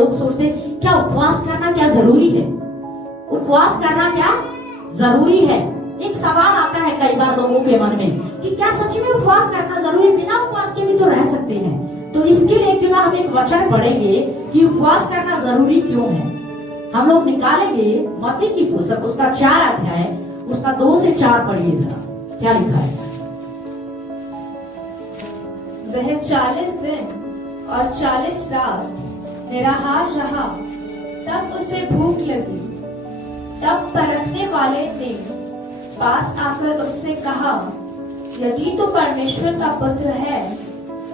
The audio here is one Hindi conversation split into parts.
लोग सोचते हैं क्या उपवास करना क्या जरूरी है, उपवास करना क्या जरूरी है। एक सवाल आता है कई बार लोगों के मन में कि क्या सच में उपवास करना जरूरी है, बिना उपवास के भी तो रह सकते हैं। तो इसके लिए क्यों ना हम एक वचन पढ़ेंगे कि उपवास करना जरूरी क्यों है। हम लोग निकालेंगे मत्ती की पुस्तक, उसका 4 अध्याय, उसका 2 से 4 पढ़िए जरा, क्या लिखा है। वह 40 दिन और 40 रात निराहार रहा, तब उसे भूख लगी। तब परखने वाले ने पास आकर उससे कहा, यदि तू परमेश्वर का पुत्र है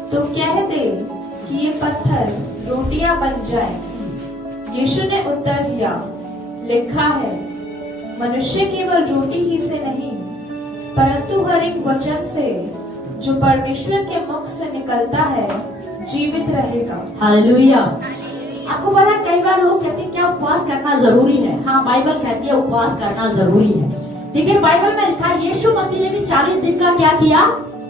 तो कह दे कि ये पत्थर रोटियां बन जाए। यीशु ने उत्तर दिया, लिखा है, मनुष्य केवल रोटी ही से नहीं परंतु हर एक वचन से जो परमेश्वर के मुख से निकलता है जीवित रहेगा। हालेलुया। आपको पता है कई बार लोग कहते हैं क्या उपवास करना जरूरी है। हाँ, बाइबल कहती है उपवास करना जरूरी है। लेकिन बाइबल में लिखा है यीशु मसीह ने भी 40 दिन का क्या किया,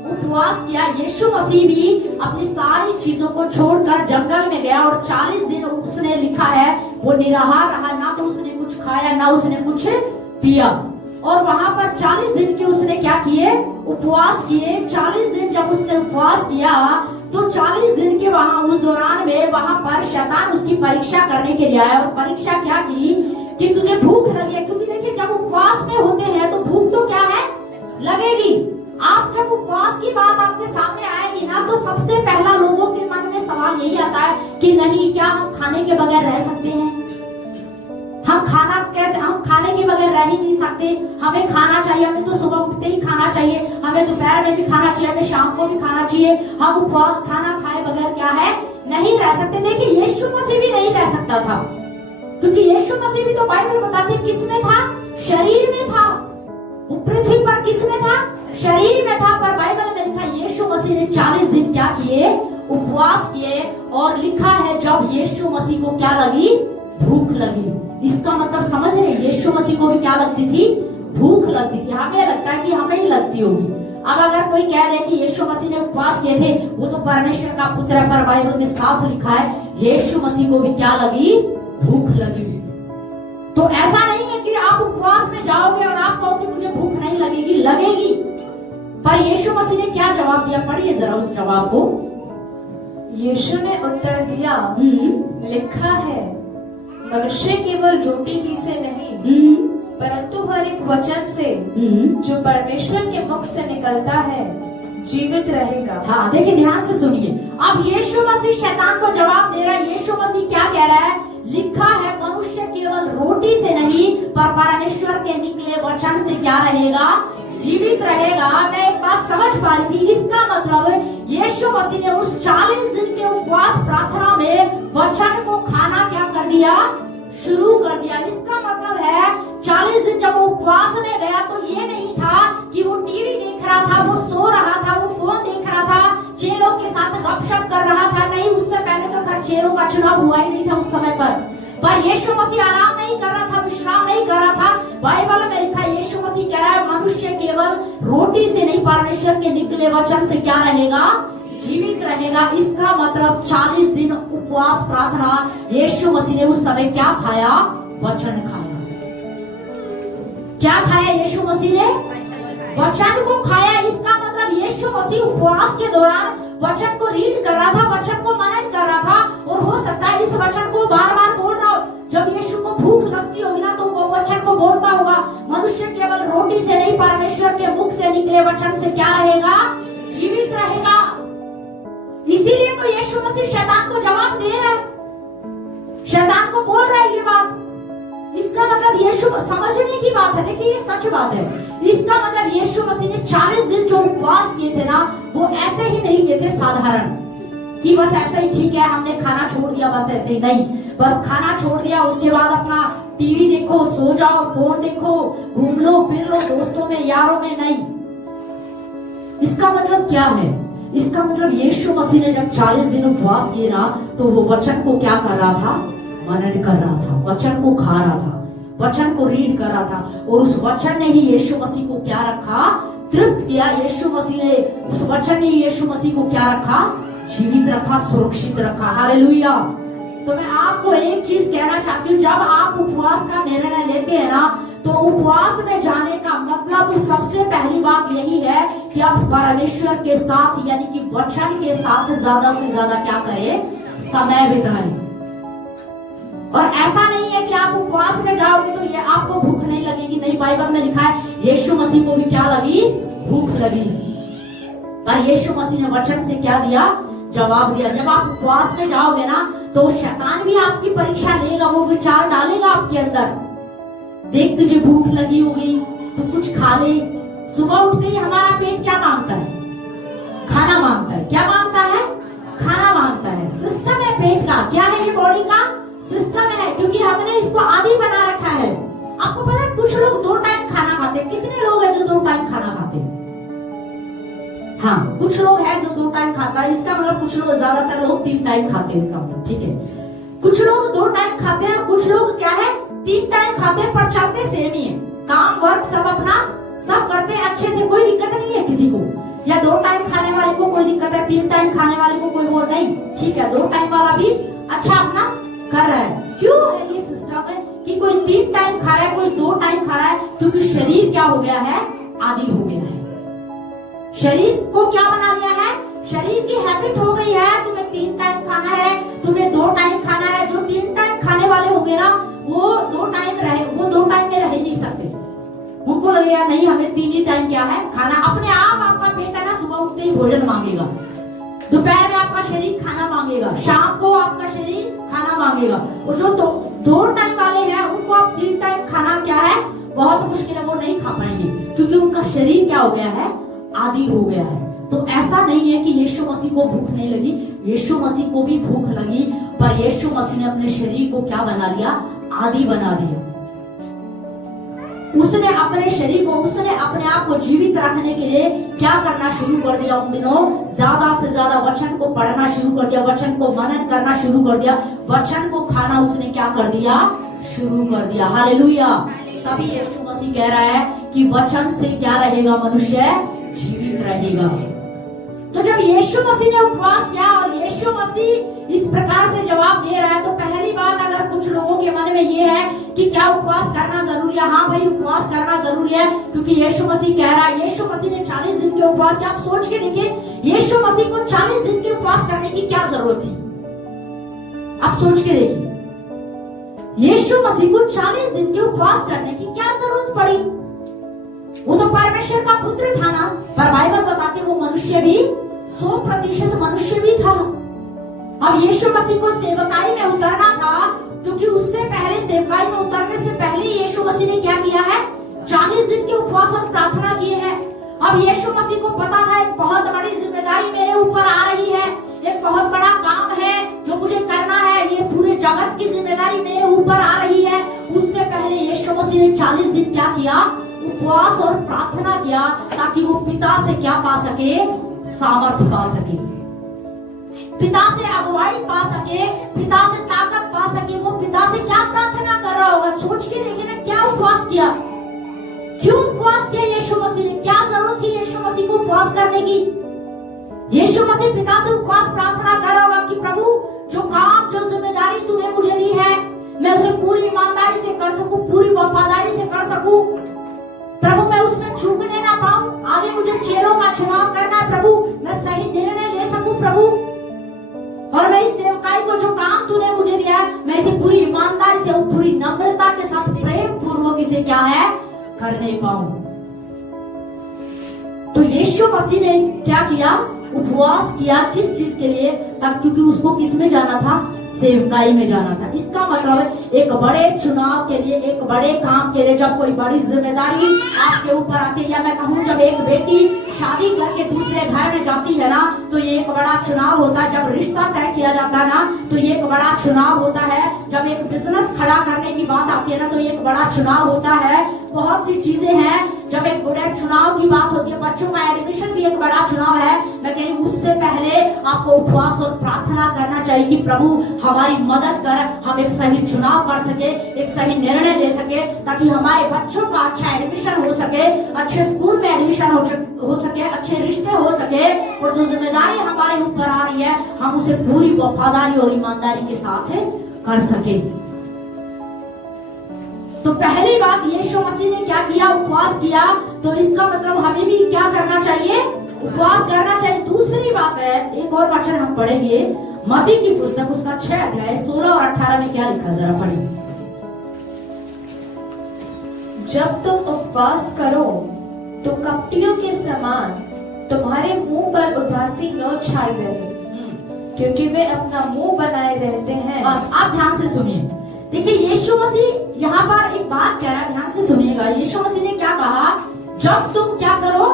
उपवास किया। यीशु मसीह भी अपनी सारी चीजों को छोड़कर जंगल में गया और 40 दिन उसने लिखा है वो निराहार रहा, ना तो उसने कुछ खाया ना उसने कुछ पिया। और वहां पर 40 दिन के उसने क्या किए, उपवास किए। 40 दिन जब उसने उपवास किया तो 40 दिन के वहां उस दौरान में वहां पर शैतान उसकी परीक्षा करने के लिए आया। और परीक्षा क्या की कि तुझे भूख लगी है, क्योंकि देखिए जब उपवास में होते हैं तो भूख तो क्या है, लगेगी। आप जब उपवास की बात आपके सामने आएगी ना तो सबसे पहला लोगों के मन में सवाल यही आता है कि नहीं, क्या हम खाने के बगैर रह सकते हैं, हम खाना कैसे, हम खाने के बगैर रह ही नहीं सकते, हमें खाना चाहिए, हमें तो सुबह उठते ही खाना चाहिए, हमें दोपहर में भी खाना चाहिए, हमें शाम को भी खाना चाहिए, हम उपवास खाना खाए बगैर क्या है, नहीं रह सकते। देखिए यीशु मसीह भी नहीं रह सकता था, क्योंकि यीशु मसीह भी तो बाइबल बताती है किस में था, शरीर में था। पृथ्वी पर किस में था, शरीर में था। पर बाइबल में लिखा यीशु मसीह ने 40 दिन क्या किए, उपवास किए। और लिखा है जब यीशु मसीह को क्या लगी, भूख लगी। इसका मतलब समझ रहे, यीशु मसीह को भी क्या लगती थी, भूख लगती थी। हमें लगता है कि हमें ही लगती होगी। अब अगर कोई कह दे कि यीशु मसीह ने उपवास किए थे, वो तो परमेश्वर का पुत्र है, पर बाइबल में साफ लिखा है यीशु मसीह को भी क्या लगी, भूख लगी। तो ऐसा नहीं है कि आप उपवास में जाओगे और आप कहो कि मुझे भूख नहीं लगेगी, लगेगी। पर यीशु मसीह ने क्या जवाब दिया, पढ़िए जरा उस जवाब को। यीशु ने उत्तर दिया, लिखा है, मनुष्य केवल रोटी ही से नहीं परंतु हर एक वचन से जो परमेश्वर के मुख से निकलता है जीवित रहेगा। हाँ, देखिए ध्यान से सुनिए। अब यीशु मसीह शैतान को जवाब दे रहा है। यीशु मसीह क्या कह रहा है, लिखा है मनुष्य केवल रोटी से नहीं पर परमेश्वर के निकले वचन से क्या रहेगा, जीवित रहेगा। मैं एक बात समझ पा रही थी, इसका मतलब यीशु मसीह ने उस 40 दिन के उपवास प्रार्थना में वचन को खाना क्या कर दिया, शुरू कर दिया। इसका मतलब है 40 दिन जब वो उपवास में गया तो ये नहीं था कि वो टीवी देख रहा था, वो सो रहा था, वो फोन देख रहा था, चेलों के साथ गपशप कर रहा था। नहीं, उससे पहले तो खैर चेलों का चुनाव हुआ ही नहीं था उस समय पर यीशु मसीह आराम नहीं कर रहा था, विश्राम नहीं कर रहा था। बाइबल में लिखा यीशु मसीह कह रहा है मनुष्य केवल रोटी से नहीं परमेश्वर के निकले वचन से क्या रहेगा, जीवित रहेगा। इसका मतलब 40 दिन उपवास प्रार्थना यीशु मसीह ने उस समय क्या खाया, वचन खाया। क्या खाया यीशु मसीह ने, वचन को खाया। इसका मतलब यीशु मसीह उपवास के दौरान वचन को रीड कर रहा था, वचन को मनन कर रहा था। और हो सकता है इस वचन को बार बार बोल रहा हो। जब यीशु को भूख लगती होगी ना तो वो वचन को बोलता होगा, मनुष्य केवल रोटी से नहीं परमेश्वर के मुख से निकले वचन से क्या रहेगा, जीवित रहेगा। इसीलिए तो यीशु मसीह शैतान को जवाब दे रहा है, शैतान को बोल रहा है ये बात। इसका मतलब यीशु समझने की बात है। देखिए ये सच बात है। इसका मतलब यीशु मसीह ने 40 दिन जो उपवास किए थे ना, वो ऐसे ही नहीं किए थे साधारण कि बस ऐसे ही ठीक है हमने खाना छोड़ दिया, बस ऐसे ही नहीं, बस खाना छोड़ दिया उसके बाद अपना टीवी देखो, सो जाओ, फोन देखो, घूम लो फिर लो दोस्तों में यारों में, नहीं। इसका मतलब क्या है, इसका मतलब यीशु मसीह ने जब 40 दिन उपवास किए ना तो वो वचन को क्या कर रहा था, मनन कर रहा था, वचन को खा रहा था, वचन को रीड कर रहा था। और उस वचन ने ही यीशु मसीह को क्या रखा, तृप्त किया। यीशु मसीह ने, उस वचन ने यीशु मसीह को क्या रखा, जीवित रखा, सुरक्षित रखा। हालेलुया। तो मैं आपको एक चीज कहना चाहती हूँ, जब आप उपवास का निर्णय लेते हैं ना, तो उपवास में जाने का मतलब सबसे पहली बात यही है कि आप परमेश्वर के साथ यानी कि वचन के साथ ज्यादा से ज्यादा क्या करें, समय बिताएं। और ऐसा नहीं है कि आप उपवास में जाओगे तो ये आपको भूख नहीं लगेगी, नहीं, बाइबल में लिखा है यीशु मसीह को भी क्या लगी, भूख लगी, पर यीशु मसीह ने वचन से क्या दिया, जवाब दिया। जब आप उपवास में जाओगे ना तो शैतान भी आपकी परीक्षा लेगा, वो विचार डालेगा आपके अंदर, देख तुझे भूख लगी होगी, तू कुछ खा ले। सुबह उठते ही हमारा पेट क्या मांगता है, खाना मांगता है। क्या मांगता है, खाना मांगता है। सिस्टम है पेट का, क्या है ये बॉडी का सिस्टम है, क्योंकि हमने इसको आदि बना रखा है। आपको पता है कुछ लोग 2 टाइम खाना खाते हैं, कितने लोग हैं जो 2 टाइम खाना खाते हैं? हाँ, कुछ लोग हैं जो 2 टाइम खाता है, इसका मतलब कुछ लोग, ज्यादातर लोग 3 टाइम खाते हैं, इसका मतलब, ठीक है। कुछ लोग 2 टाइम खाते हैं, कुछ लोग क्या है 3 टाइम खाते हैं, पर चलते सेम ही है, काम वर्क सब अपना सब करते हैं अच्छे से, कोई दिक्कत नहीं है किसी को। या 2 टाइम खाने वाले को कोई दिक्कत है, 3 टाइम खाने वाले को कोई वो नहीं, ठीक है। 2 टाइम वाला भी अच्छा अपना कर रहा है। क्यों है ये सिस्टम है कि कोई 3 टाइम खा रहा है, कोई 2 टाइम खा रहा है? क्योंकि शरीर क्या हो गया है, आदी हो गया है। शरीर को क्या बना लिया है, शरीर की हैबिट हो गई है, तुम्हें 3 टाइम खाना है, तुम्हें 2 टाइम खाना है। जो 3 टाइम खाने वाले होंगे ना, वो 2 टाइम में रह ही नहीं सकते। उनको लगेगा नहीं, हमें 3 ही टाइम क्या है खाना। अपने आप आपका पेट है ना, सुबह उठते ही भोजन मांगेगा, दोपहर में आपका शरीर खाना मांगेगा, शाम को आपका शरीर खाना मांगेगा। और जो 2 टाइम वाले हैं, उनको आप 3 टाइम खाना क्या है, बहुत मुश्किल है, वो नहीं खा पाएंगे, क्योंकि उनका शरीर क्या हो गया है, आदी हो गया है। तो ऐसा नहीं है कि यीशु मसीह को भूख नहीं लगी, यीशु मसीह को भी भूख लगी, पर यीशु मसीह ने अपने शरीर को क्या बना लिया, आदी बना दिया। उसने अपने शरीर को, उसने अपने आप को जीवित रखने के लिए क्या करना शुरू कर दिया, उन दिनों ज्यादा से ज्यादा वचन को पढ़ना शुरू कर दिया, वचन को मनन करना शुरू कर दिया, वचन को खाना उसने क्या कर दिया, शुरू कर दिया। हालेलुया। तभी यीशु मसीह कह रहा है कि वचन से क्या रहेगा, मनुष्य जीवित रहेगा। तो जब यीशु मसीह ने उपवास किया और यीशु मसीह इस प्रकार से जवाब दे रहा है, तो पहली बात, अगर कुछ लोगों के मन में ये है कि क्या उपवास करना जरूरी है? हाँ भाई, उपवास करना जरूरी है, क्योंकि यीशु मसीह कह रहा है। यीशु मसीह ने 40 दिन के उपवास किया। आप सोच के देखिए, यीशु मसीह को 40 दिन के उपवास करने की क्या जरूरत थी? आप सोच के देखिए, यीशु मसीह को 40 दिन के उपवास करने की क्या जरूरत पड़ी? वो तो परमेश्वर का पुत्र था ना, पर बाइबल बताते वो मनुष्य भी 100% मनुष्य भी था। अब यीशु मसीह को सेवकाई में उतरना था, क्योंकि उससे पहले, सेवकाई में उतरने से पहले यीशु मसीह ने क्या किया है, 40 दिन के उपवास और प्रार्थना किए हैं। अब यीशु मसीह को पता था एक बहुत बड़ी जिम्मेदारी मेरे ऊपर आ रही है, एक बहुत बड़ा काम है जो मुझे करना है, ये पूरे जगत की जिम्मेदारी मेरे ऊपर आ रही है। उससे पहले यीशु मसीह ने 40 दिन क्या किया, उपवास और प्रार्थना किया, ताकि वो पिता से क्या पा सके, सामर्थ पा सके, पिता से अगुवाई पा सके, पिता से ताकत पा सके। वो पिता से क्या प्रार्थना कर रहा होगा, सोच के देखिए ना, क्या उपवास किया, क्यों उपवास किया यीशु मसीह ने? क्या जरूरत थी यीशु मसीह को उपवास करने की? यीशु मसीह पिता से उपवास प्रार्थना कर रहा होगा कि प्रभु, जो काम, जो जिम्मेदारी तूने मुझे दी है, मैं उसे पूरी ईमानदारी से कर सकूं, पूरी वफादारी से कर सकूं। प्रभु, मैं उसमें चूकने ना पाऊं। आगे मुझे चेलों का चुनाव करना है प्रभु, मैं सही निर्णय ले सकूं प्रभु, और मैं इस सेवकाई को, जो काम तूने मुझे दिया है, मैं इसे पूरी ईमानदारी से और पूरी नम्रता के साथ प्रेम पूर्वक इसे क्या है, करने पाऊं। तो यीशु मसीह ने क्या किया, उपवास किया। किस चीज के लिए? तब क्योंकि उसको किस में जाना था, सेवकाई में जाना था। इसका मतलब एक बड़े चुनाव के लिए, एक बड़े काम के लिए, जब कोई बड़ी जिम्मेदारी आपके ऊपर आती है, या मैं कहूँ जब एक बेटी शादी करके दूसरे घर में जाती है ना, तो ये एक बड़ा चुनाव होता है। जब रिश्ता तय किया जाता है ना, तो ये एक बड़ा चुनाव होता है। जब एक बिजनेस खड़ा करने की बात आती है ना, तो ये एक बड़ा चुनाव होता है। बहुत सी चीजें हैं, जब एक बड़े चुनाव की बात होती है, बच्चों का एडमिशन भी एक बड़ा चुनाव है। मैं कह रही हूँ, उससे पहले आपको उपवास और प्रार्थना करना चाहिए कि प्रभु हमारी मदद कर, हम एक सही चुनाव कर सके, एक सही निर्णय ले सके, ताकि हमारे बच्चों का अच्छा एडमिशन हो सके, अच्छे स्कूल में एडमिशन हो सके, अच्छे रिश्ते हो सके, और जो जिम्मेदारी हमारे ऊपर आ रही है, हम उसे पूरी वफादारी और ईमानदारी के साथ कर सके। तो पहली बात यीशु मसीह ने क्या किया, उपवास किया, तो इसका मतलब हमें भी क्या करना चाहिए, उपवास करना चाहिए। दूसरी बात है, एक और वचन हम पढ़ेंगे, मत्ती की पुस्तक उसका 6 अध्याय 16 और 18 में क्या लिखा, जरा पढ़िए। जब तुम उपवास करो तो कपटियों के समान तुम्हारे मुंह पर उदासी न छाई रहे, क्योंकि वे अपना मुंह बनाए रहते हैं। बस आप ध्यान से सुनिए। देखिए यीशु मसीह यहाँ पर एक बात कह रहा है, ध्यान से सुनिएगा। यीशु मसीह ने क्या कहा, जब तुम क्या करो,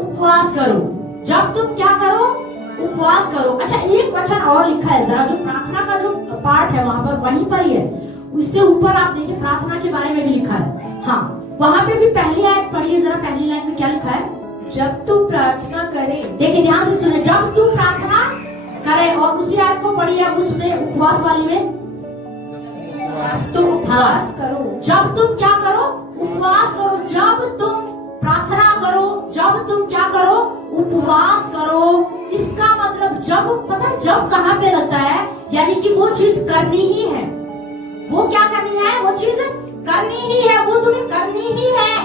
उपवास करो। जब तुम क्या करो, उपवास करो। अच्छा एक वचन और लिखा है, जरा जो प्रार्थना का जो पार्ट है वहाँ पर, वहीं पर ही है, उससे ऊपर आप देखिए प्रार्थना के बारे में भी लिखा है। हाँ वहाँ पे भी पहली आयत पढ़िए जरा, पहली लाइन में क्या लिखा है, जब तू प्रार्थना करे। देखिए ध्यान से सुनिए, जब तू प्रार्थना करे, और उसी आयत को पढ़िए अब उसमें उपवास वाली में, तो उपवास करो। जब तुम क्या करो, उपवास करो। जब तुम प्रार्थना करो, जब तुम क्या करो, उपवास करो। इसका मतलब जब, पता है जब कहाँ पे लगता है, यानी कि वो चीज करनी ही है। वो क्या करनी है, वो चीज करनी ही है, वो तुम्हें करनी ही है।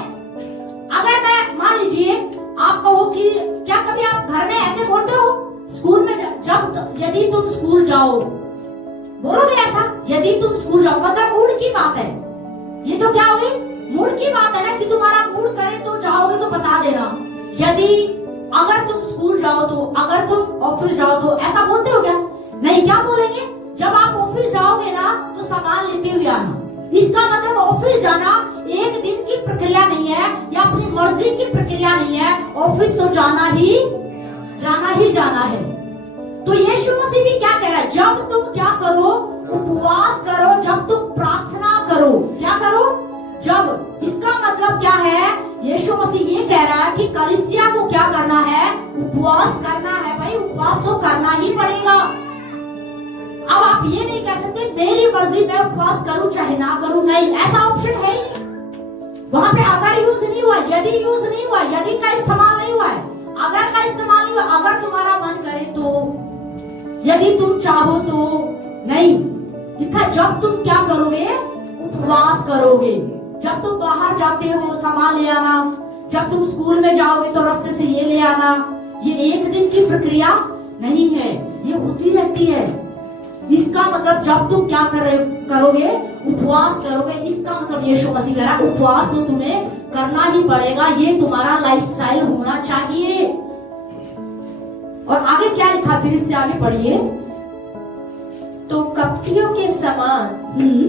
अगर मैं मान लीजिए आप कहो कि क्या कभी आप घर में ऐसे बोलते हो, स्कूल में जब यदि तुम स्कूल जाओ, बोलोगे ऐसा, यदि तुम स्कूल जाओ, मतलब मूड की बात है। ये तो क्या होगी, मूड की बात है ना, कि तुम्हारा मूड करे तो जाओगे तो बता देना। यदि अगर तुम स्कूल जाओ तो, अगर तुम ऑफिस जाओ तो, ऐसा बोलते हो क्या, नहीं, क्या बोलेंगे, जब आप ऑफिस जाओगे ना तो सामान लेते हुए आना। इसका मतलब ऑफिस जाना एक दिन की प्रक्रिया नहीं है, या अपनी मर्जी की प्रक्रिया नहीं है, ऑफिस तो जाना ही जाना है। तो यीशु मसीह भी क्या कह रहा है, जब तुम क्या करो, उपवास करो, जब तुम प्रार्थना करो, क्या करो, जब। इसका मतलब क्या है, यीशु मसीह ये कह रहा है कि कलीसिया को क्या करना है, उपवास करना है। भाई उपवास तो करना ही पड़ेगा। अब आप ये नहीं कह सकते मेरी मर्जी, मैं उपवास करूं चाहे ना करूं, नहीं, ऐसा ऑप्शन है ही नहीं। वहां पे अगर यूज नहीं हुआ, यदि यूज नहीं हुआ, यदि का इस्तेमाल नहीं हुआ है, अगर का इस्तेमाल नहीं हुआ, अगर तुम्हारा मन करे तो, यदि तुम चाहो तो, नहीं। लिखा जब तुम क्या करोगे, उपवास करोगे। जब तुम बाहर जाते हो सामान ले आना, जब तुम स्कूल में जाओगे तो रास्ते से ये ले आना। ये एक दिन की प्रक्रिया नहीं है, ये होती रहती है। इसका मतलब जब तुम क्या करोगे, उपवास करोगे। इसका मतलब यीशु मसीह कह रहा है उपवास तो तुम्हें करना ही पड़ेगा, ये तुम्हारा लाइफस्टाइल होना चाहिए। और आगे क्या लिखा, फिर इससे आगे पढ़िए, तो कपटियों के समान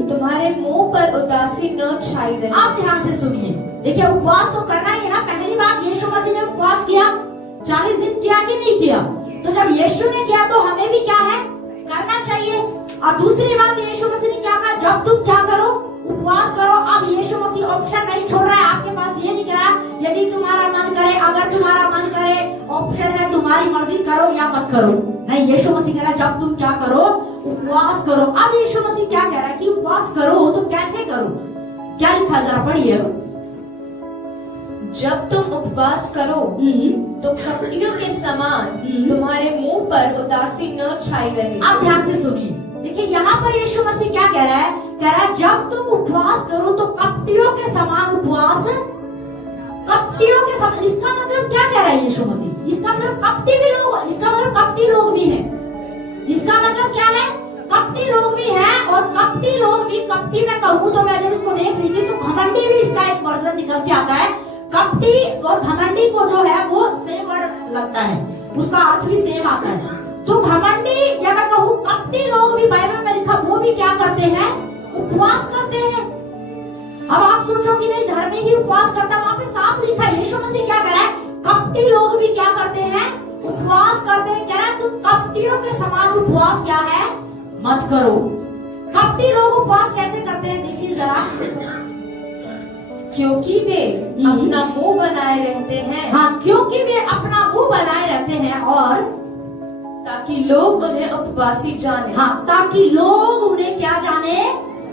तुम्हारे मुंह पर उदासी न छाई रहे। आप ध्यान से सुनिए, देखिए उपवास तो करना ही है ना। पहली बात यीशु मसीह ने उपवास किया, 40 दिन किया कि नहीं किया, तो जब यीशु ने किया तो हमें भी क्या है, करना चाहिए। और दूसरी बात यीशु मसीह ने क्या कहा, जब तुम क्या करो, उपवास करो। अब यीशु मसीह ऑप्शन नहीं छोड़ रहा है आपके पास, ये नहीं कह रहा यदि तुम्हारा मन करे, अगर तुम्हारा मन करे, ऑप्शन है तुम्हारी मर्जी, करो या मत करो, नहीं। यीशु मसीह कह रहा है जब तुम क्या करो, उपवास करो। अब यीशु मसीह क्या कह रहा है कि उपवास करो तो कैसे करो, क्या लिखा जरा पढ़िए। जब तुम उपवास करो तो कपटियों के समान तुम्हारे मुंह पर उदासी न छाई रहे। आप ध्यान से सुनिए, देखिए यहाँ पर यीशु मसीह क्या कह रहा है, कह रहा है जब तुम उपवास करो तो कपटियों के समान उपवास, कपटियों के समान। इसका मतलब क्या कह रहा है यीशु मसीह, इसका मतलब कपटी भी लोग, इसका मतलब कपटी लोग भी हैं। इसका मतलब क्या है, कपटी लोग भी हैं। और कपटी लोग भी, कपटी में कहूँ तो मैं जब इसको देख रही थी तो घमंडी भी इसका एक वर्जन निकल के आता है। कपटी और घमंडी को जो है वो सेम वर्ड लगता है, उसका अर्थ भी सेम आता है। तो घमंडी या मैं कहूँ कपटी लोग भी, बाइबल में लिखा, वो भी क्या करते हैं, उपवास करते हैं। अब आप सोचो कि नहीं धर्मी ही उपवास करता, वहाँ पे साफ लिखा है। यीशु मसीह क्या कह रहा है, कपटी लोग भी क्या करते हैं, उपवास करते हैं। कह रहा है तुम कपटियों के समान उपवास क्या है, मत करो। कपटी लोग उपवास कैसे करते हैं, देखिए जरा, क्योंकि वे अपना मुंह बनाए रहते हैं। हाँ, क्योंकि वे अपना मुंह बनाए रहते हैं, और ताकि लोग उन्हें उपवासी जाने। हाँ, ताकि लोग उन्हें क्या जाने,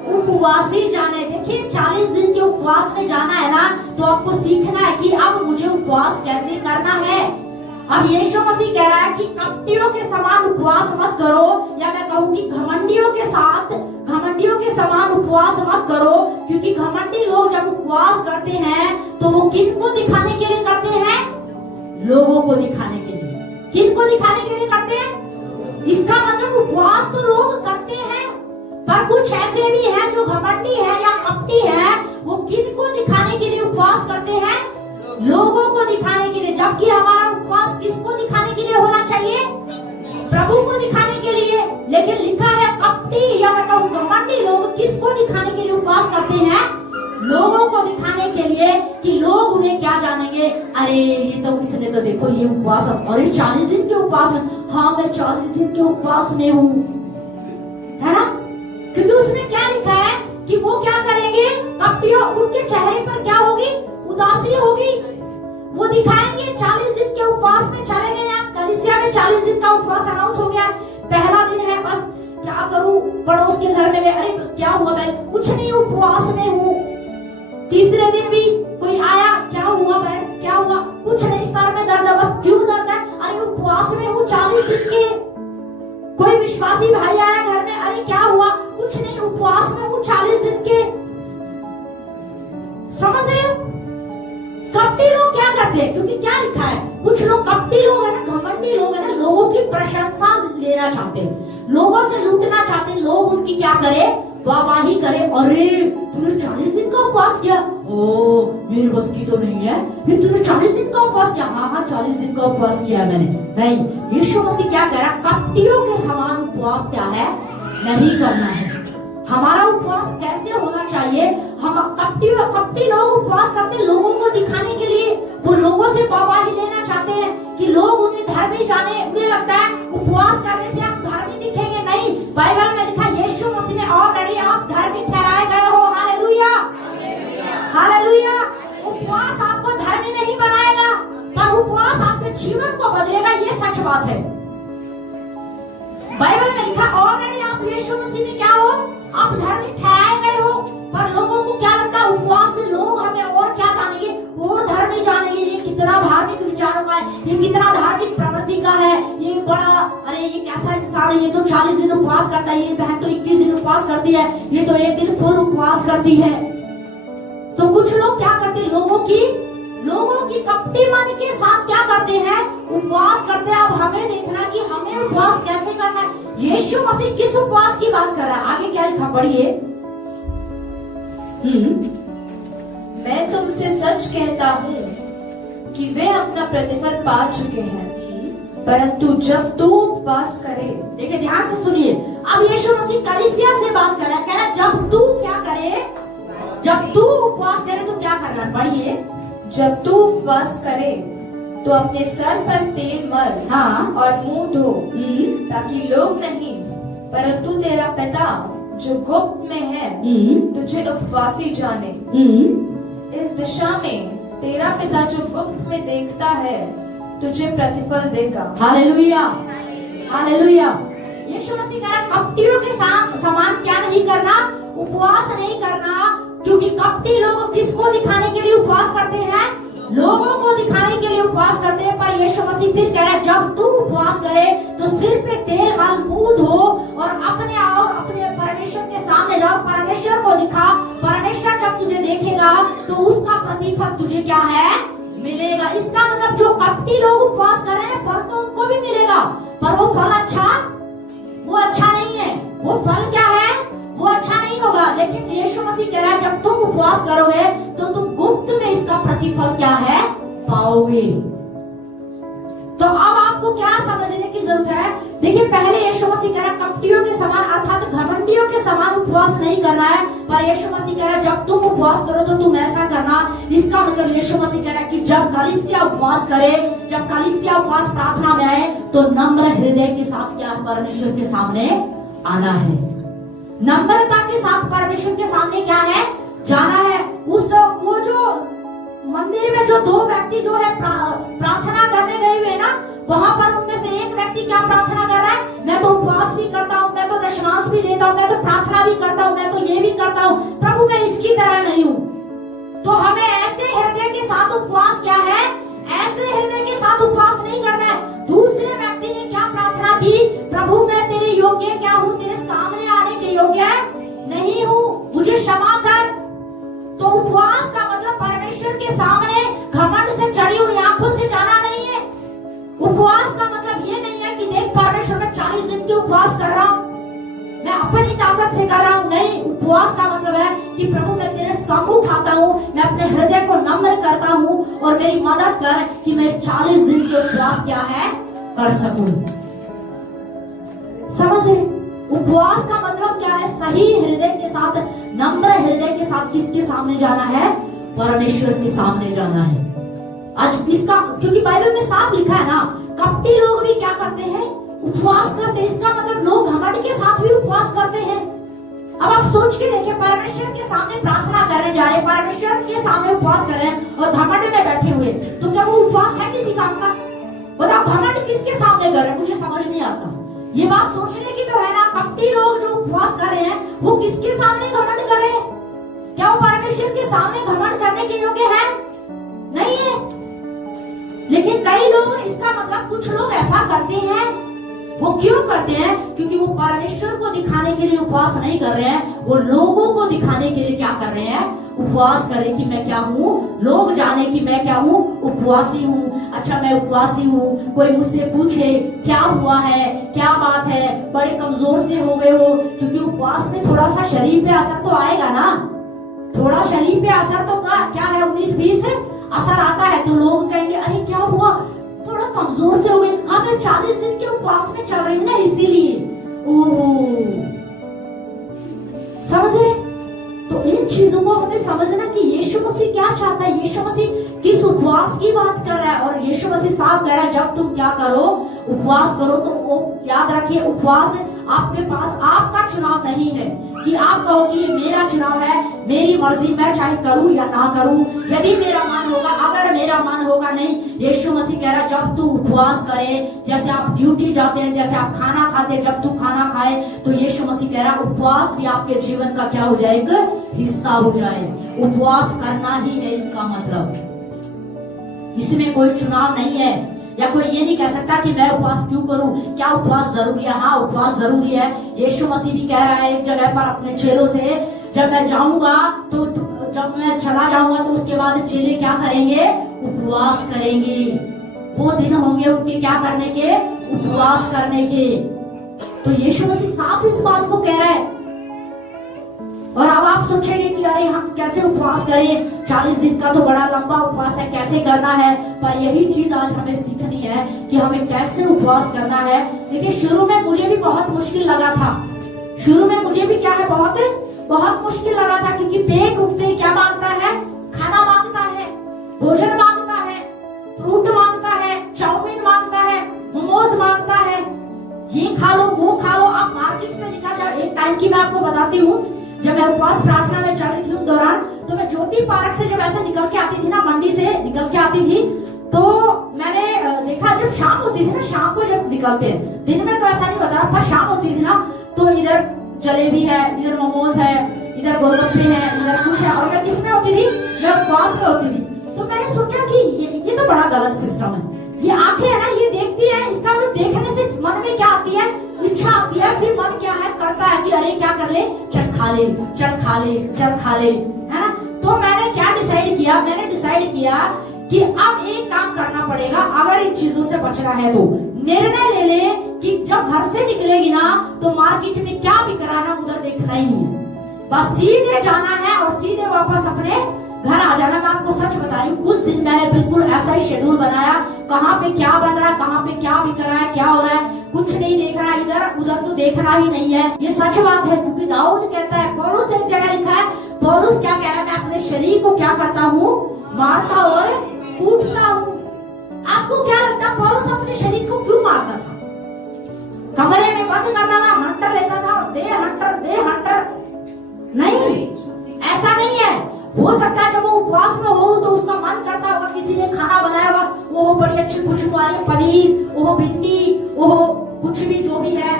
उपवासी जाने। देखिए 40 दिन के उपवास में जाना है ना, तो आपको सीखना है कि अब मुझे उपवास कैसे करना है। अब यीशु मसीह कह रहा है कि कपटियों के समान उपवास मत करो, या मैं कहूँ कि घमंडियों के साथ घमंडियों के समान उपवास मत करो, क्योंकि घमंडी लोग जब उपवास करते हैं तो वो किन को दिखाने के लिए करते हैं? लोगों को दिखाने के लिए। किन को दिखाने के लिए करते हैं? इसका मतलब उपवास तो लोग करते हैं, पर कुछ ऐसे भी हैं जो घमंडी है या कपटी है, वो किन को दिखाने के लिए उपवास करते हैं? लोगों को दिखाने के लिए। जबकि हमारा उपवास किसको दिखाने के लिए होना चाहिए? प्रभु को दिखाने के लिए। लेकिन लिखा है कपटी या मैं कहूँ घमंडी लोग किसको दिखाने के लिए उपवास करते हैं? लोगों को दिखाने के लिए, कि लोग उन्हें क्या जानेंगे, अरे ये तो इसने तो देखो ये उपवास, अरे 40 दिन के उपवास में, हाँ मैं 40 दिन के उपवास में हूँ, है ना? क्योंकि उसमें क्या लिखा है कि वो क्या करेंगे? कपटियों, उनके चेहरे पर क्या होगी? उदासी होगी। वो दिखाएंगे 40 दिन के उपवास में चले गए। आप कलीसिया में 40 दिन का उपवास अनाउंस हो गया, पहला दिन है, बस क्या करूं, पड़ोस के घर में गए, अरे क्या हुआ भाई, कुछ नहीं उपवास में हूँ। तीसरे दिन भी कोई आया, क्या हुआ बहन, क्या हुआ, कुछ नहीं, सर में दर्द है, बस क्यों दर्द है, अरे उपवास में हूँ 40 दिन के। कोई विश्वासी भाई आया घर में, अरे क्या हुआ, कुछ नहीं, उपवास में हूँ 40 दिन के। समझ रहे हो? कपटी लोग क्या करते हैं? क्योंकि क्या लिखा है, कुछ लोग कपटी लोग है ना, घमंडी लोग है ना, लोगों की प्रशंसा लेना चाहते हैं, लोगों से लूटना चाहते हैं, लोग उनकी क्या करे, वाहवाही करे। अरे तूने 40 दिन का उपवास किया, ओ मेरे बस की तो नहीं है, फिर तूने 40 दिन का उपवास किया, हाँ 40 दिन का उपवास किया मैंने। नहीं, यीशु मसीह क्या कह रहा है? कपटियों के समान उपवास क्या है? नहीं करना है। हमारा उपवास कैसे होना चाहिए? हम कपटी लोग उपवास करते लोगों को दिखाने के लिए, वो लोगों से वाहवाही लेना चाहते हैं कि लोग उन्हें धर्मी जाने। उन्हें लगता है उपवास करने से आप धर्मी दिखेंगे। नहीं, बाइबल में लिखा यीशु मसीह ने ऑलरेडी आप धर्मी ठहराए गए हो। Hallelujah, hallelujah. उपवास आपको धर्मी नहीं बनाएगा, पर उपवास आपके जीवन को बदलेगा, ये सच बात है। बाइबल में लिखा ऑलरेडी आप यीशु मसीह में क्या हो, आप धर्मी ठहराए गए हो। पर लोगों को क्या लगता है, उपवास से लोग हमें और क्या जानेंगे, और धर्मी जानेंगे, ये कितना धार्मिक विचारों का है, ये कितना धार्मिक प्रवृत्ति का है, ये बड़ा, अरे ये कैसा इंसान है, ये तो 40 दिन उपवास करता है, ये बहन तो 21 दिन उपवास करती है, ये तो 1 दिन फुल उपवास करती है। तो कुछ लोग क्या करते हैं, लोगों की कपटी मन के साथ क्या करते हैं, उपवास करते हैं। अब हमें देखना कि हमें उपवास कैसे करना है। यीशु मसीह किस उपवास की बात कर रहा है? आगे क्या लिखा, पढ़िए। मैं तुमसे सच कहता हूँ कि वे अपना प्रतिफल पा चुके हैं, परंतु जब तू उपवास करे। देखिए ध्यान से सुनिए, अब यीशु मसीह कलीसिया से बात कर रहा है, कह रहा है जब तू क्या करे, जब तू उपवास करे तो क्या करना है, पढ़िए। जब तू उपवास करे तो अपने सर पर तेल मल, हाँ, और मुंह धो, ताकि लोग नहीं परंतु तेरा पिता जो गुप्त में है तुझे उपवासी जाने। इस दिशा में तेरा पिता जो गुप्त में देखता है तुझे प्रतिफल देगा। Hallelujah, hallelujah. यीशु मसीह कह रहा है कपटियों के समान क्या नहीं करना, उपवास नहीं करना। क्योंकि कपटी लोग किसको दिखाने के लिए उपवास करते हैं, लोगों को दिखाने के लिए उपवास करते हैं। पर यीशु मसीह फिर कह रहा है जब तू उपवास करे तो सिर पे तेल मल, मुंह धो, और अपने परमेश्वर के सामने जाओ, परमेश्वर को दिखा। परमेश्वर जब तुझे देखेगा तो उसका प्रतिफल तुझे क्या है, मिलेगा। इसका मतलब जो कपटी लोग उपवास कर रहे हैं फल तो उनको भी मिलेगा, पर वो फल वो अच्छा नहीं है। वो फल क्या है, वो अच्छा नहीं होगा। लेकिन यीशु मसीह कह रहा है जब तुम उपवास करोगे तो तुम गुप्त में इसका प्रतिफल क्या है, पाओगे। तो अब आपको क्या समझने की जरूरत है? देखिए पहले यीशु मसीह कह रहा है कपटियों के समान अर्थात घमंडियों के समान उपवास नहीं करना है। पर यीशु मसीह कह रहा है जब तुम उपवास करो तो तुम ऐसा करना। इसका मतलब यीशु मसीह कह रहा है कि जब कलीसिया उपवास करे, जब कलीसिया उपवास प्रार्थना में आए तो नम्र हृदय के साथ क्या परमेश्वर के सामने आना है। नम्रता के साथ परमेश्वर के सामने क्या है, जाना है। वो जो मंदिर में जो 2 व्यक्ति जो है प्रार्थना करने गए हुए ना, वहां पर उनमें से एक व्यक्ति क्या प्रार्थना कर रहा है, मैं तो उपवास भी करता हूँ, मैं तो दशमांश भी देता हूँ, मैं तो प्रार्थना भी करता हूँ, मैं तो ये भी करता हूँ, प्रभु मैं इसकी तरह नहीं हूँ। तो हमें ऐसे हृदय के साथ उपवास क्या है, ऐसे हृदय के साथ उपवास नहीं करना है। दूसरे व्यक्ति ने क्या प्रार्थना की, प्रभु मैं तेरे योग्य क्या हूँ, तेरे सामने आने के योग्य नहीं हूँ, मुझे क्षमा कर। तो उपवास का मतलब परमेश्वर के सामने घमंड से चढ़ी हुई आंखों से जाना नहीं है। उपवास का मतलब ये नहीं है कि देख परमेश्वर मैं 40 दिन के उपवास कर रहा हूँ, मैं अपनी ताकत से कर रहा हूँ। नहीं, उपवास का मतलब है कि प्रभु मैं तेरे सम्मुख आता हूँ, मैं अपने हृदय को नम्र करता हूँ और मेरी मदद कर कि मैं 40 दिन के उपवास क्या है कर सकूं। समझ रहे? उपवास का मतलब क्या है? सही हृदय के साथ, नम्र हृदय के साथ किसके सामने जाना है? परमेश्वर के सामने जाना है। आज इसका, क्योंकि बाइबल में साफ लिखा है ना, कपटी लोग भी क्या करते हैं? उपवास करते हैं। इसका मतलब लोग घमंड के साथ भी उपवास करते हैं। अब आप सोच के देखिए, परमेश्वर के सामने प्रार्थना करने जा रहे, परमेश्वर के सामने उपवास कर रहे हैं और घमंड में बैठे हुए, तो क्या वो उपवास है किसी काम का? बताओ, घमंड किसके सामने कर रहे हैं? मुझे समझ नहीं आता। ये बात सोचने की तो है ना। कपटी लोग जो उपवास कर रहे हैं वो किसके सामने घमंड कर रहे हैं? क्या वो परमेश्वर के सामने घमंड करने के योग्य है? नहीं है। लेकिन कई लोग, इसका मतलब कुछ लोग ऐसा करते हैं। वो क्यों करते हैं? क्योंकि वो परमेश्वर को दिखाने के लिए उपवास नहीं कर रहे हैं, वो लोगों को दिखाने के लिए क्या कर रहे हैं? उपवास कर रहे कि मैं क्या हूँ, लोग जाने कि मैं क्या हूँ, उपवासी हूँ। अच्छा, मैं उपवासी हूँ, कोई मुझसे पूछे क्या हुआ है, क्या बात है, बड़े कमजोर से हो गए हो। क्योंकि उपवास में थोड़ा सा शरीर पे असर तो आएगा ना, थोड़ा शरीर पे असर तो क्या है, 19-20 असर आता है। तो लोग कहेंगे अरे क्या हुआ, थोड़ा कमजोर से हो गए। हाँ, मैं 40 दिन के उपवास में चल रही हूँ ना, इसीलिए। ओह, समझ रहे? तो इन चीजों को हमें समझना कि यीशु मसीह क्या चाहता है, यीशु मसीह किस उपवास की बात कर रहा है। और यीशु मसीह साफ कह रहा है, जब तुम क्या करो, उपवास करो, तो वो याद रखिए, उपवास आपके पास आपका चुनाव नहीं है कि आप कहो कि ये मेरा चुनाव है, मेरी मर्जी, मैं चाहे करूं या ना करूं, यदि मेरा मन होगा, अगर मेरा मन होगा। नहीं, यीशु मसीह कह रहा है, जब तू उपवास करे, जैसे आप ड्यूटी जाते हैं, जैसे आप खाना खाते हैं, जब तू खाना खाए, तो यीशु मसीह कह रहा है उपवास भी आपके जीवन का क्या हो जाएगा? हिस्सा हो जाए। उपवास करना ही है इसका मतलब। इसमें कोई चुनाव नहीं है, या कोई ये नहीं कह सकता कि मैं उपवास क्यों करूं, क्या उपवास जरूरी है? हाँ, उपवास जरूरी है। यीशु मसीह भी कह रहा है एक जगह पर अपने चेलों से, जब मैं जाऊंगा तो जब मैं चला जाऊंगा तो उसके बाद चेले क्या करेंगे? उपवास करेंगे। वो दिन होंगे उनके क्या करने के? उपवास करने के। तो यीशु मसीह साफ इस बात को कह रहा है। और अब आप सोचेंगे कि अरे हम कैसे उपवास करें, 40 दिन का तो बड़ा लंबा उपवास है, कैसे करना है? पर यही चीज आज हमें सीखनी है कि हमें कैसे उपवास करना है। देखिए, शुरू में मुझे भी बहुत मुश्किल लगा था। शुरू में मुझे भी क्या है, बहुत मुश्किल लगा था, क्योंकि पेट उठते ही क्या मांगता है? खाना मांगता है, भोजन मांगता है, फ्रूट मांगता है, चाउमीन मांगता है, मोमोज मांगता है, ये खा लो, वो खा लो। आप मार्केट से निकल जाओ। एक टाइम की मैं आपको बताती हूँ, जब मैं उपवास प्रार्थना में चल रही थी उस दौरान, तो मैं ज्योति पार्क से जब ऐसे निकल के आती थी ना, मंडी से निकल के आती थी, तो मैंने देखा जब शाम होती थी ना, शाम को जब निकलते हैं, दिन में तो ऐसा नहीं होता, पर शाम होती थी ना, तो इधर जलेबी है, इधर मोमोज है, इधर गोलगप्पे है, इधर कुछ है। और मैं किसमें होती थी? मैं उपवास में होती थी। तो मैंने सोचा कि ये तो बड़ा गलत सिस्टम है। ये आंखें है ना, ये देखती है, इसका मतलब देखने से मन में क्या आती है? इच्छा आती है। फिर मन क्या है, करता है कि अरे क्या कर ले, चल खा ले, चल खा ले, चल खा ले, है ना। तो मैंने क्या डिसाइड किया? मैंने डिसाइड किया कि अब एक काम करना पड़ेगा, अगर इन चीजों से बचना है तो निर्णय ले ले कि जब घर से निकलेगी ना, तो मार्केट में क्या बिक रहा है उधर देखना ही नहीं है, बस सीधे जाना है और सीधे वापस अपने घर आ जाना। मैं आपको सच बता रही हूँ, कुछ दिन मैंने बिल्कुल ऐसा ही शेड्यूल बनाया, कहाँ पे क्या बन रहा है, कहाँ पे क्या बिक रहा है, क्या हो रहा है, कुछ नहीं देख रहा है, इधर उधर तो देखना ही नहीं है। ये सच बात है, क्योंकि दाऊद कहता है, पौलुस एक जगह लिखा है, पौलुस क्या कह रहा है? मैं अपने शरीर को क्या करता हूँ? मारता और कूटता हूँ। आपको क्या लगता है पौलुस अपने शरीर को क्यों मारता था? कमरे में बंद करता था, हंटर लेता था, दे हंटर। नहीं, ऐसा नहीं है। हो सकता है जब वो उपवास में हो तो उसका मन करता होगा, किसी ने खाना बनाया होगा, वो बड़ी अच्छी खुशबू आ रही है, पनीर, वो भिंडी, वो कुछ भी जो भी है,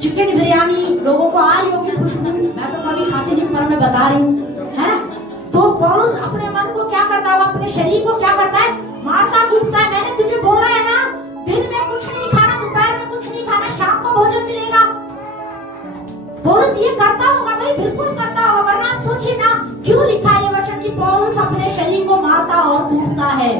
चिकन बिरयानी, लोगों को आ रही होगी खुशबू। मैं तो कभी खाती नहीं, पर मैं बता रही हूँ, है ना। तो पौलुस अपने मन को क्या करता है? अपने शरीर को क्या करता है? मारता कूटता है। मैंने तुझे बोला है ना, दिन में कुछ नहीं खाना, दोपहर में कुछ नहीं खाना, शाम को भोजन मिलेगा। पौलुस ये करता होगा भाई, बिल्कुल पौलुस अपने शरीर को मारता और कूटता है।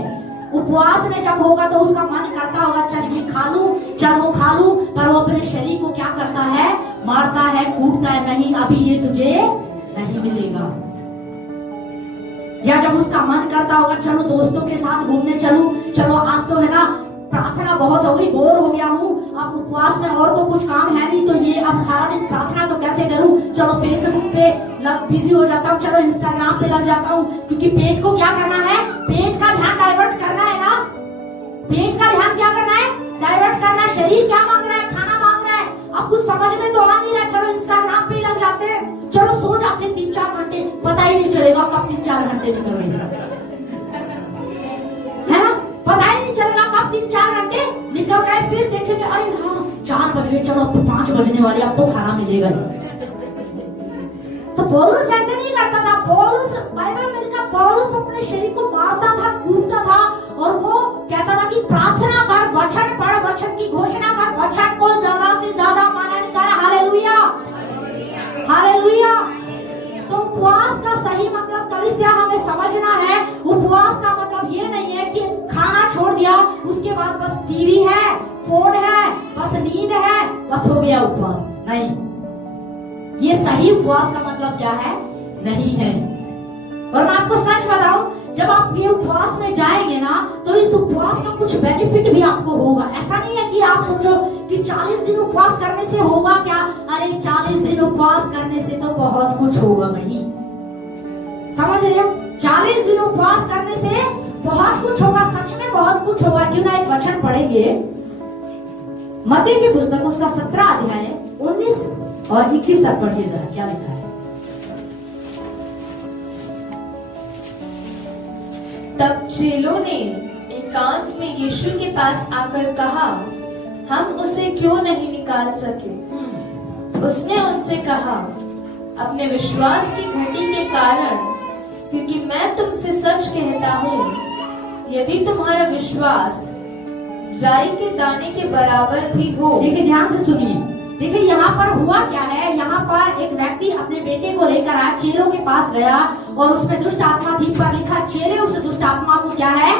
उपवास में जब होगा तो उसका मन करता होगा चल ये खा लूं, चल वो खा लूं, पर वो अपने शरीर को क्या करता है? मारता है, कूटता है, नहीं अभी ये तुझे नहीं मिलेगा। या जब उसका मन करता होगा चलो दोस्तों के साथ घूमने चलो, चलो आज तो है ना प्रार्थना बहुत हो गई, बोर हो गया हूँ, अब उपवास में और तो कुछ काम है नहीं, तो ये अब सारा दिन प्रार्थना तो कैसे करूँ, चलो फेसबुक पे बिजी हो जाता हूँ, चलो इंस्टाग्राम पे लग जाता हूँ, क्योंकि पेट को क्या करना है? पेट का ध्यान डाइवर्ट करना है ना। पेट का ध्यान क्या करना है? डाइवर्ट करना है। शरीर क्या मांग रहा है? खाना मांग रहा है। अब कुछ समझ में तो आ नहीं रहा, चलो इंस्टाग्राम पे लग जाते हैं, चलो सो जाते हैं 3-4 घंटे, पता ही नहीं चलेगा कब 3-4 घंटे निकल गए, है ना? पता ही नहीं चलेगा कब 3-4 घंटे निकल गए। फिर देखेंगे अरे हाँ 4 बज गए, चलो अब तो 5 बजने वाले, अब तो खाना मिलेगा। तो पौलुस ऐसे नहीं करता था। पौलुस बाइबल में लिखा, पौलुस अपने शरीर को मारता था, कूटता था, और वो कहता था कि प्रार्थना कर, वचन पढ़, वचन की घोषणा कर, वचन को ज्यादा से ज्यादा मनन कर। Hallelujah, hallelujah. तो उपवास का सही मतलब कलीसिया हमें समझना है। उपवास का मतलब ये नहीं है कि खाना छोड़ दिया उसके बाद बस टीवी है, फोन है, बस नींद है, बस हो गया उपवास। नहीं, ये सही उपवास का मतलब क्या है? नहीं है। और मैं आपको सच बताऊं, जब आप ये उपवास में जाएंगे ना, तो इस उपवास का कुछ बेनिफिट भी आपको होगा। ऐसा नहीं है कि आप सोचो कि 40 दिन उपवास करने से होगा क्या? अरे 40 दिन उपवास करने से तो बहुत कुछ होगा भाई, समझ रहे हो? 40 दिन उपवास करने से बहुत कुछ होगा, सच में बहुत कुछ होगा। क्यों ना एक वचन पढ़ेंगे, मत्ती की पुस्तक उसका 17 अध्याय 19 और 21 तक पढ़िए जरा, क्या लिखा है? तब चेलों ने एकांत में यीशु के पास आकर कहा, हम उसे क्यों नहीं निकाल सके? उसने उनसे कहा, अपने विश्वास की घटी के कारण, क्योंकि मैं तुमसे सच कहता हूँ, यदि तुम्हारा विश्वास राई के दाने के बराबर भी हो। देखिए ध्यान से सुनिए, देखिए यहाँ पर हुआ क्या है? यहाँ पर एक व्यक्ति अपने बेटे को लेकर आया, चेलों के पास गया और उसमें दुष्ट आत्मा थी, पर लिखा चेले उस दुष्ट आत्मा को क्या है?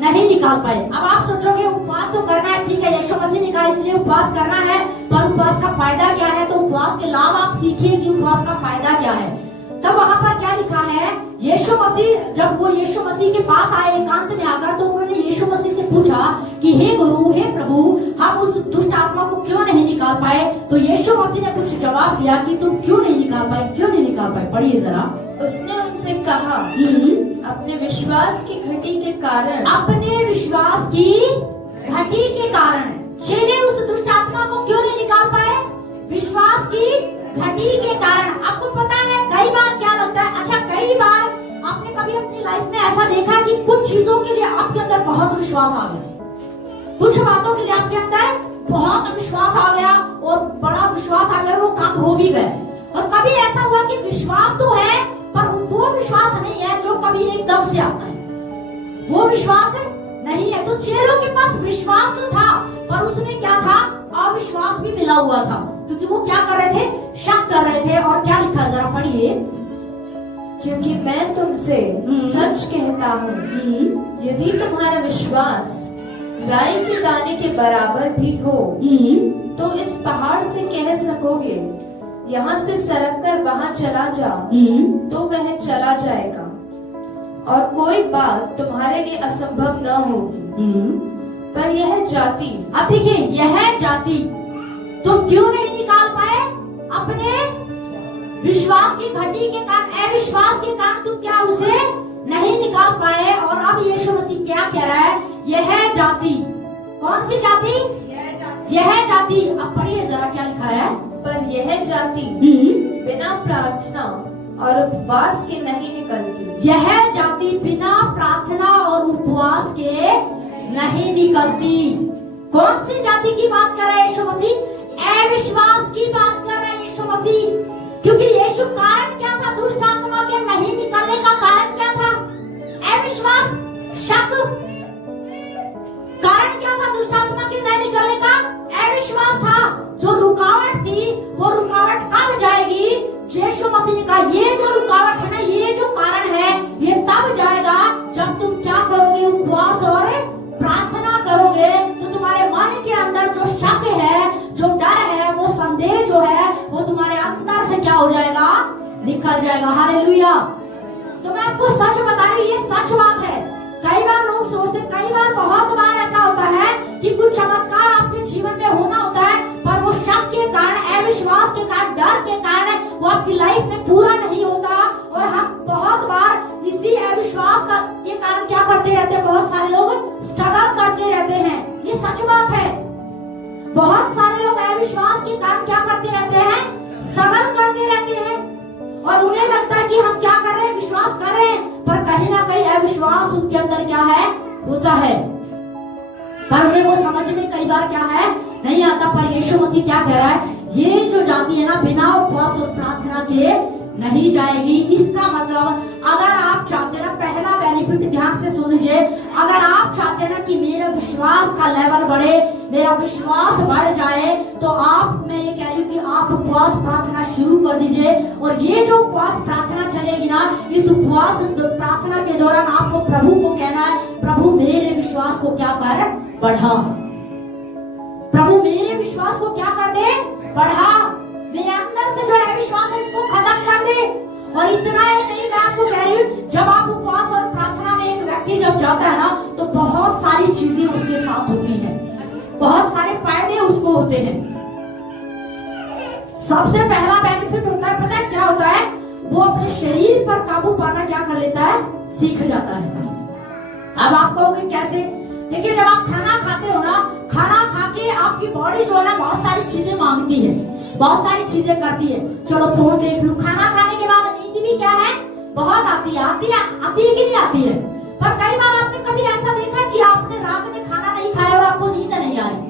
नहीं निकाल पाए। अब आप सोचोगे उपवास तो करना है, ठीक है, यीशु मसीह ने कहा इसलिए उपवास करना है, पर उपवास का फायदा क्या है? तो उपवास के लाभ आप सीखिए कि उपवास का फायदा क्या है। तब वहाँ पर क्या लिखा है? यीशु मसीह, जब वो यीशु मसीह के पास आए एकांत में आकर, तो उन्होंने यीशु मसीह से पूछा कि हे गुरु, हे प्रभु, हम उस दुष्ट आत्मा को क्यों नहीं निकाल पाए? तो यीशु मसीह ने कुछ जवाब दिया कि तुम क्यों नहीं निकाल पाए, क्यों नहीं निकाल पाए? पढ़िए जरा। उसने उनसे कहा, अपने विश्वास की घटी के कारण। अपने विश्वास की घटी के कारण चेले उस दुष्ट आत्मा को क्यों नहीं निकाल पाए? विश्वास की घटी के कारण। आपको पता है कई बार क्या लगता है, अच्छा कई बार आपने कभी अपनी लाइफ में ऐसा देखा कि कुछ चीजों के लिए आपके अंदर बहुत विश्वास आ गया, कुछ बातों के लिए आपके अंदर बहुत विश्वास आ गया और बड़ा विश्वास आ गया, वो काम हो भी गए। और कभी ऐसा हुआ कि विश्वास तो है, पर वो विश्वास नहीं है जो कभी एकदम से आता है, वो विश्वास नहीं है। तो चेलों के पास विश्वास तो था, पर उसमें क्या था? अविश्वास भी मिला हुआ था, क्योंकि वो क्या कर रहे थे? शक कर रहे थे। और क्या लिखा जरा पढ़िए, क्योंकि मैं तुमसे सच कहता हूँ, यदि तुम्हारा विश्वास राई के दाने के बराबर भी हो, तो इस पहाड़ से कह सकोगे, यहाँ से सरक कर वहाँ चला जा, तो वह चला जाएगा, और कोई बात तुम्हारे लिए असंभव न होगी। पर यह जाति, अब देखिए, यह जाति तुम क्यों नहीं निकाल पाए? अपने विश्वास की घटी के कारण, अविश्वास के कारण तुम क्या उसे नहीं निकाल पाए। और अब यीशु मसीह क्या कह रहा है? यह जाति, कौन सी जाति? यह जाति। अब पढ़िए जरा क्या लिखा है? पर यह जाति बिना प्रार्थना और उपवास के नहीं निकलती। यह जाति बिना प्रार्थना और उपवास के नहीं निकलती। कौन सी जाति की बात कर रहा है यीशु मसीह? अविश्वास की बात कर रहा है यीशु मसीह। क्योंकि यीशु कारण क्या था दुष्ट आत्मा के नहीं निकलने का? कारण क्या था? अविश्वास, शक। कारण क्या था दुष्ट आत्मा के नहीं निकलने का? अविश्वास था। जो रुकावट थी, वो रुकावट कब जाएगी? यीशु मसीह ने कहा ये जो रुकावट है ना, ये जो कारण है, ये तब जाएगा जब तुम क्या करोगे, उपवास और प्रार्थना करोगे। तो तुम्हारे मन के अंदर जो शक है, जो डर है, वो संदेह जो है, वो तुम्हारे अंदर से क्या हो जाएगा, निकल जाएगा। हालेलुया। तो मैं आपको सच बता रही हूँ, ये सच बात है। कई बार लोग सोचते, कई बार बहुत बार ऐसा होता है कि कुछ चमत्कार आपके जीवन में होना होता है, पर वो शक के कारण, अविश्वास के कारण, डर के कारण वो आपकी लाइफ में पूरा नहीं होता। और हम बहुत बार इसी अविश्वास के कारण क्या करते रहते हैं, बहुत सारे लोग स्ट्रगल करते रहते हैं। ये सच बात है। बहुत सारे लोग अविश्वास के कारण क्या करते रहते हैं, स्ट्रगल करते रहते हैं। और उन्हें लगता है कि हम क्या कर रहे हैं, विश्वास कर रहे हैं, पर कहीं ना कहीं अविश्वास उनके अंदर क्या है, होता है। पर उन्हें वो समझ में कई बार क्या है, नहीं आता। पर यीशु मसीह क्या कह रहा है, ये जो जाति है ना, बिना उपवास और प्रार्थना के नहीं जाएगी। इसका मतलब अगर आप चाहते ना, पहला बेनिफिट ध्यान से सुन लीजिए, अगर आप चाहते ना कि मेरा विश्वास का लेवल बढ़े, मेरा विश्वास बढ़ जाए, तो आप, मैं ये कह रही हूँ कि आप उपवास प्रार्थना शुरू कर दीजिए। और ये जो उपवास प्रार्थना चलेगी ना, इस उपवास प्रार्थना के दौरान आपको प्रभु को कहना है, प्रभु मेरे विश्वास को क्या कर, बढ़ा। प्रभु मेरे विश्वास को क्या कर दे, बढ़ा। मेरे अंदर से जो है विश्वास है, इसको खत्म कर दे। और इतना ही नहीं, मैं आपको कह रही हूँ, जब आप उपवास और प्रार्थना में एक व्यक्ति जब जाता है ना, तो बहुत सारी चीजें उसके साथ होती हैं, बहुत सारे फायदे उसको होते हैं। सबसे पहला बेनिफिट होता है, पता है क्या होता है, वो अपने शरीर पर काबू पाना क्या कर लेता है, सीख जाता है। अब आप कहोगे कैसे? देखिए, जब आप खाना खाते हो ना, खाना खा के आपकी बॉडी जो है ना, बहुत सारी चीजें मांगती है, बहुत सारी चीजें करती है। चलो फोन देख लूं। खाना खाने के बाद नींद भी क्या है, बहुत आती है। आती है कि नहीं आती है? पर कई बार आपने कभी ऐसा देखा कि आपने रात में खाना नहीं खाया और आपको नींद नहीं आ रही?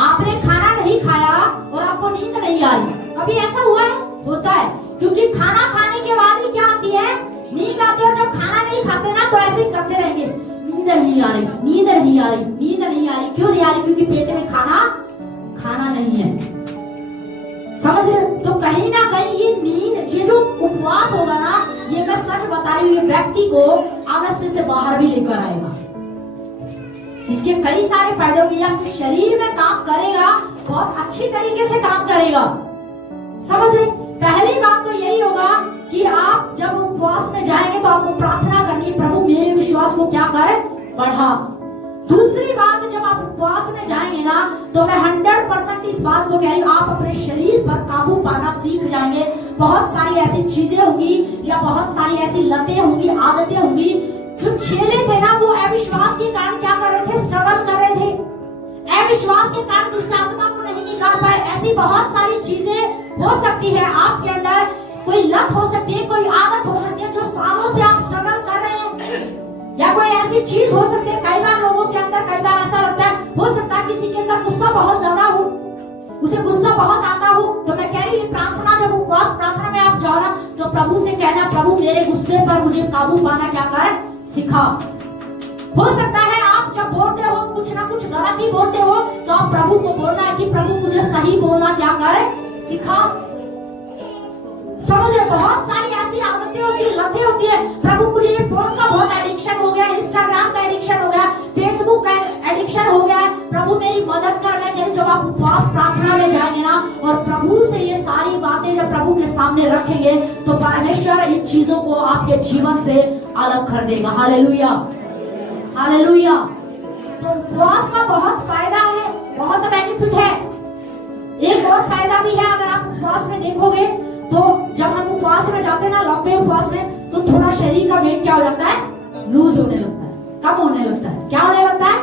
आपने खाना नहीं खाया और आपको नींद नहीं आ रही, कभी ऐसा हुआ है? होता है, क्योंकि खाना खाने के बाद ही क्या आती है, नींद आती है। और जब खाना नहीं खाते ना, तो ऐसे ही करते रहेंगे, नींद नहीं आ रही, नींद नहीं आ रही, नींद नहीं आ रही। क्यों नहीं आ रही? क्योंकि पेट में खाना नहीं है। समझ रहे? तो कहीं ना कहीं ये नींद, ये जो उपवास होगा ना, ये मैं सच बता रही हूँ, ये व्यक्ति को आलस्य से बाहर भी लेकर आएगा। इसके कई सारे फायदे होंगे। आपके शरीर में काम करेगा, बहुत अच्छी तरीके से काम करेगा। समझ रहे? पहली बात तो यही होगा कि आप जब उपवास में जाएंगे तो आपको प्रार्थना करनी, प्रभु मेरे विश्वास को क्या कर, बढ़ा। दूसरी बात, जब आप उपवास में जाएंगे ना, तो मैं 100% इस बात को कह रही हूँ, आप अपने शरीर पर काबू पाना सीख जाएंगे। बहुत सारी ऐसी चीजें होंगी, या बहुत सारी ऐसी लतें होंगी, आदतें होंगी, जो चेले थे ना, वो अविश्वास के कारण क्या कर रहे थे, स्ट्रगल कर रहे थे। अविश्वास के कारण दुष्ट आत्मा को नहीं निकाल पाए। ऐसी बहुत सारी चीजें हो सकती है आपके अंदर, कोई लत हो सकती है, कोई आदत हो सकती है, जो सालों से आप स्ट्रगल कर रहे हैं, या कोई ऐसी चीज हो सकती है। कई बार लोगों के अंदर, कई बार ऐसा लगता है, हो सकता है किसी के अंदर गुस्सा बहुत ज्यादा हो, उसे गुस्सा बहुत आता हो। तो मैं कह रही हूँ, प्रार्थना, जब उपवास प्रार्थना में आप जाओ ना, तो प्रभु से कहना, प्रभु मेरे गुस्से पर मुझे काबू पाना क्या कर, सिखा। हो सकता है आप जब बोलते हो, कुछ ना कुछ गलत ही बोलते हो, तो आप प्रभु को बोलना है कि प्रभु मुझे सही बोलना क्या कर, सिखा। समझ रहे? बहुत सारी ऐसी आदतें होती है, लतें होती है। प्रभु मुझे ये फोन का बहुत एडिक्शन हो गया, इंस्टाग्राम का एडिक्शन हो गया, फेसबुक का एडिक्शन हो गया, प्रभु मेरी मदद कर। मैं कह रही, जब आप उपवास प्रार्थना में जाएंगे ना, और प्रभु से ये सारी बातें जब प्रभु के सामने रखेंगे, तो परमेश्वर इन चीजों को आपके जीवन से अलग कर देगा। Hallelujah, hallelujah. तो उपवास का बहुत फायदा है, बहुत बेनिफिट है। एक और फायदा भी है, अगर आप उपवास में देखोगे, तो जब हम उपवास में जाते हैं ना, लंबे उपवास में, तो थोड़ा शरीर का वेट क्या हो जाता है, लूज होने लगता है, कम होने लगता है। क्या होने लगता है?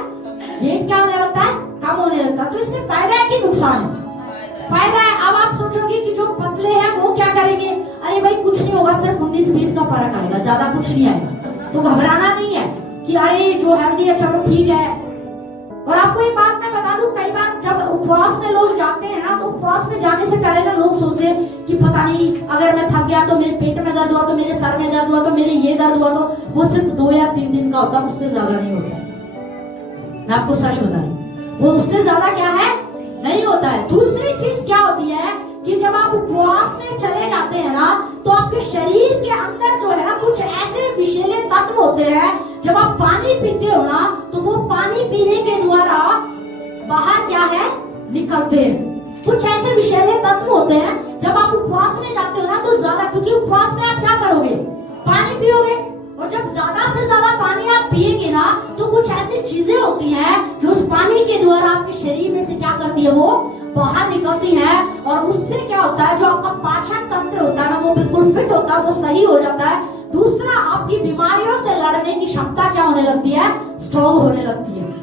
वेट क्या होने लगता है, कम होने लगता है। तो इसमें फायदा है कि नुकसान है? फायदा है। अब आप सोचोगे कि जो पतले हैं वो क्या करेंगे, अरे भाई कुछ नहीं होगा, सिर्फ 19-20 का फर्क आएगा, ज्यादा कुछ नहीं आएगा। तो घबराना नहीं है कि अरे जो हेल्दी है चलो ठीक है। और आपको एक बात मैं बता दूं, कई बार जब उपवास में लोग जाते हैं ना, तो उपवास में जाने से पहले ना लोग सोचते हैं कि पता नहीं अगर मैं थक गया तो मेरे पेट में दर्द हुआ, तो मेरे सर में दर्द हुआ, तो मेरे ये दर्द हुआ। तो वो सिर्फ 2 या 3 दिन का होता है, उससे ज्यादा नहीं होता है। मैं आपको सच बता रही हूँ, वो उससे ज्यादा क्या है, नहीं होता है। दूसरी चीज क्या होती है कि जब आप उपवास में चले जाते हैं ना, तो आपके शरीर के अंदर जो है कुछ ऐसे विषैले तत्व होते हैं, जब आप पानी पीते हो ना, तो वो पानी पीने के द्वारा बाहर क्या है निकलते हैं। कुछ ऐसे विषैले तत्व होते हैं, जब आप उपवास में जाते हो ना, तो ज्यादा, क्योंकि उपवास में आप क्या करोगे, पानी पियोगे, और जब ज्यादा से ज्यादा पानी आप पिएंगे ना, तो कुछ ऐसी चीजें होती हैं जो उस पानी के द्वारा आपके शरीर में से क्या करती है, वो बाहर निकलती है, और उससे क्या होता है, जो आपका पाचन तंत्र होता है ना, वो बिल्कुल फिट होता है, वो सही हो जाता है। दूसरा, आपकी बीमारियों से लड़ने की क्षमता क्या होने लगती है, स्ट्रॉन्ग होने लगती है।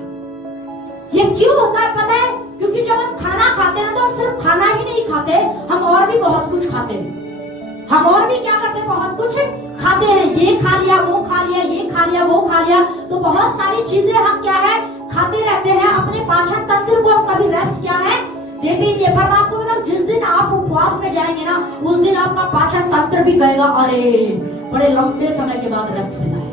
ये क्यों होता है पता है? क्योंकि जब हम खाना खाते हैं ना, तो हम सिर्फ खाना ही नहीं खाते, हम और भी बहुत कुछ खाते हैं। हम और भी क्या करते हैं, बहुत कुछ खाते हैं। ये खा लिया, वो खा लिया, ये खा लिया, वो खा लिया, तो बहुत सारी चीजें हम क्या है खाते रहते हैं। अपने पाचन तंत्र को हम कभी रेस्ट क्या है देते ही नहीं। पर मैं आपको बताऊं, जिस दिन आप उपवास में जाएंगे ना, उस दिन आपका पाचन तंत्र भी कहेगा, अरे बड़े लंबे समय के बाद रेस्ट मिला है।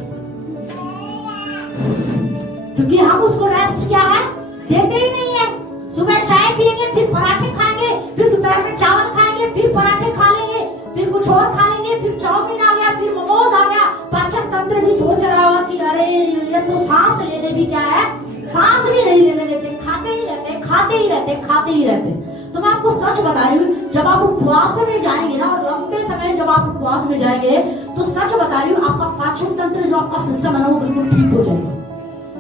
क्योंकि हम उसको रेस्ट क्या है देते ही नहीं है। सुबह चाय पियेंगे, फिर पराठे खाएंगे, फिर दोपहर में चावल खाएंगे, फिर पराठे खा लेंगे, फिर कुछ और खा लेंगे, फिर चाउमीन आ गया, फिर मोमोज आ गया। पाचन तंत्र भी सोच रहा होगा कि अरे ये तो सांस लेने भी क्या है, सांस भी नहीं लेने देते, खाते ही रहते, खाते ही रहते, खाते ही रहते। तो मैं आपको सच बता रही हूँ, जब आप उपवास में जाएंगे ना, और लंबे समय जब आप उपवास में जाएंगे, तो सच बता रही हूँ, आपका पाचन तंत्र, जो आपका सिस्टम है ना, वो बिल्कुल ठीक हो जाएगा।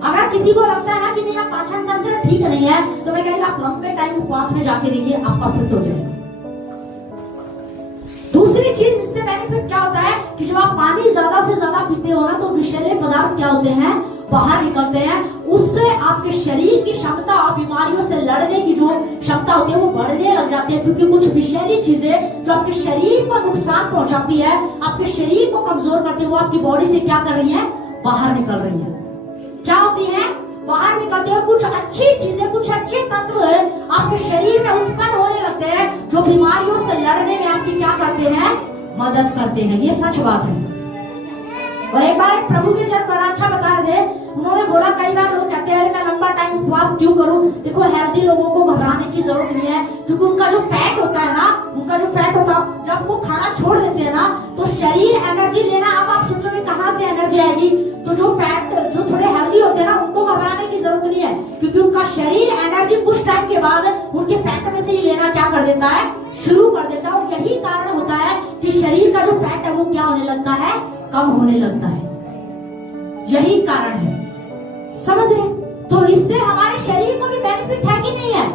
अगर किसी को लगता है ना कि मेरा पाचन तंत्र ठीक नहीं है, तो मैं कह रही हूँ, आप लंबे टाइम उपवास में जाके देखिए, आपका फिट हो जाएगा। दूसरी चीज, इससे बेनिफिट क्या होता है कि जब आप पानी ज्यादा से ज्यादा पीते हो ना, तो विषैले पदार्थ क्या होते हैं, बाहर निकलते हैं। उससे आपके शरीर की क्षमता, बीमारियों से लड़ने की जो क्षमता होती है, वो बढ़ने लग जाती है। क्योंकि कुछ विषैली चीजें जो आपके शरीर को नुकसान पहुंचाती है, आपके शरीर को कमजोर करती है, वो आपकी बॉडी से क्या कर रही है, बाहर निकल रही है। क्या होती है, बाहर निकलते हैं। कुछ अच्छी चीजें, कुछ अच्छे तत्व आपके शरीर में उत्पन्न होने लगते हैं, जो बीमारियों से लड़ने में आपकी क्या करते हैं, मदद करते हैं। ये सच बात है। और एक बार प्रभु के जन बड़ा अच्छा बता रहे थे, उन्होंने बोला, कई बार लोग कहते हैं मैं लंबा टाइम उपवास क्यों करूं। देखो, हेल्दी लोगों को घबराने की जरूरत नहीं है, क्योंकि उनका जो फैट होता है ना, उनका जो फैट होता है, जब वो खाना छोड़ देते हैं ना, तो शरीर एनर्जी लेना। अब आप सोचोगे कहाँ से एनर्जी आएगी, तो जो फैट, जो थोड़े हेल्दी होते हैं ना, उनको घबराने की जरूरत नहीं है, क्योंकि उनका शरीर एनर्जी कुछ टाइम के बाद उनके फैट में से ही लेना क्या कर देता है, शुरू कर देता है। और यही कारण होता है कि शरीर का जो फैट है, वो क्या होने लगता है, कम होने लगता है। यही कारण है, समझ रहे? तो इससे हमारे शरीर को भी बेनिफिट है कि नहीं है?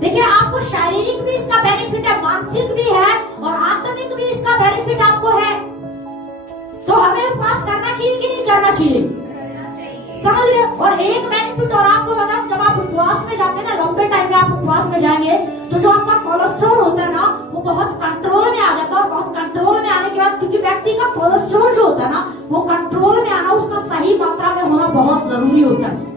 देखिए, आपको शारीरिक भी इसका बेनिफिट है, मानसिक भी है, और आत्मिक भी इसका बेनिफिट आपको है। तो हमें उपवास करना चाहिए कि नहीं करना चाहिए? समझ रहे? और एक बेनिफिट और आपको बताऊं, जब आप उपवास में जाते हैं ना, लंबे टाइम में आप उपवास में जाएंगे, तो जो आपका कोलेस्ट्रॉल होता है ना, वो बहुत कंट्रोल में आ जाता है। और बहुत कंट्रोल में आने के बाद, क्योंकि व्यक्ति का कोलेस्ट्रॉल जो होता है ना, वो कंट्रोल में आना, उसका सही मात्रा में होना बहुत जरूरी होता है।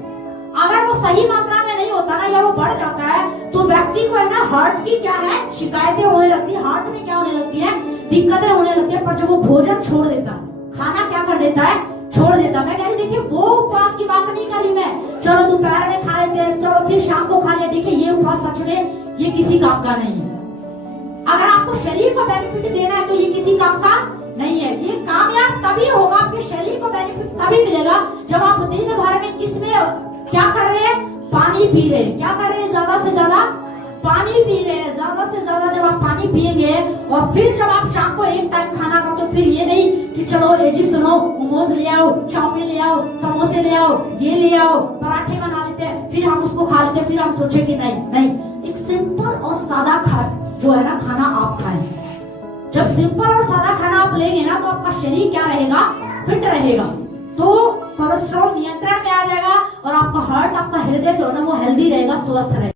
अगर वो सही मात्रा में नहीं होता ना, या वो बढ़ जाता है, तो व्यक्ति को है ना, हार्ट की क्या है, शिकायतें होने लगती है। हार्ट में क्या होने लगती है, दिक्कतें होने लगती है। पर जब वो भोजन छोड़ देता है, खाना क्या कर देता है, छोड़ देता। मैं कह रही, देखिए, वो उपवास की बात नहीं करी मैं, चलो दोपहर में खा लेते हैं, चलो फिर शाम को खा लिया। देखिए, ये उपवास सच में ये किसी काम का नहीं है। अगर आपको शरीर को बेनिफिट देना है, तो ये किसी काम का नहीं है। ये कामयाब तभी होगा, आपके शरीर को बेनिफिट तभी मिलेगा, जब आप दिन भर में किसमें क्या कर रहे हैं, पानी पी रहे हैं। क्या कर रहे हैं, ज्यादा से ज्यादा पानी पी रहे हैं। ज्यादा से ज्यादा जब आप पानी पिएंगे, और फिर जब आप शाम को एक टाइम खाना खाओ, तो फिर ये नहीं कि चलो जी सुनो, मोमोज ले आओ, चाउमीन ले आओ, समोसे ले आओ, ये ले आओ, पराठे बना लेते हैं, फिर हम उसको खा लेते हैं, फिर हम सोचे कि नहीं नहीं, एक सिंपल और सादा जो है ना, खाना आप खाएं। जब सिंपल और सादा खाना आप लेंगे ना, तो आपका शरीर क्या रहेगा, फिट रहेगा। तो कोलेस्ट्रॉल नियंत्रण में आ जाएगा, और आपका हार्ट, आपका हृदय जो है ना, वो हेल्दी रहेगा, स्वस्थ रहेगा।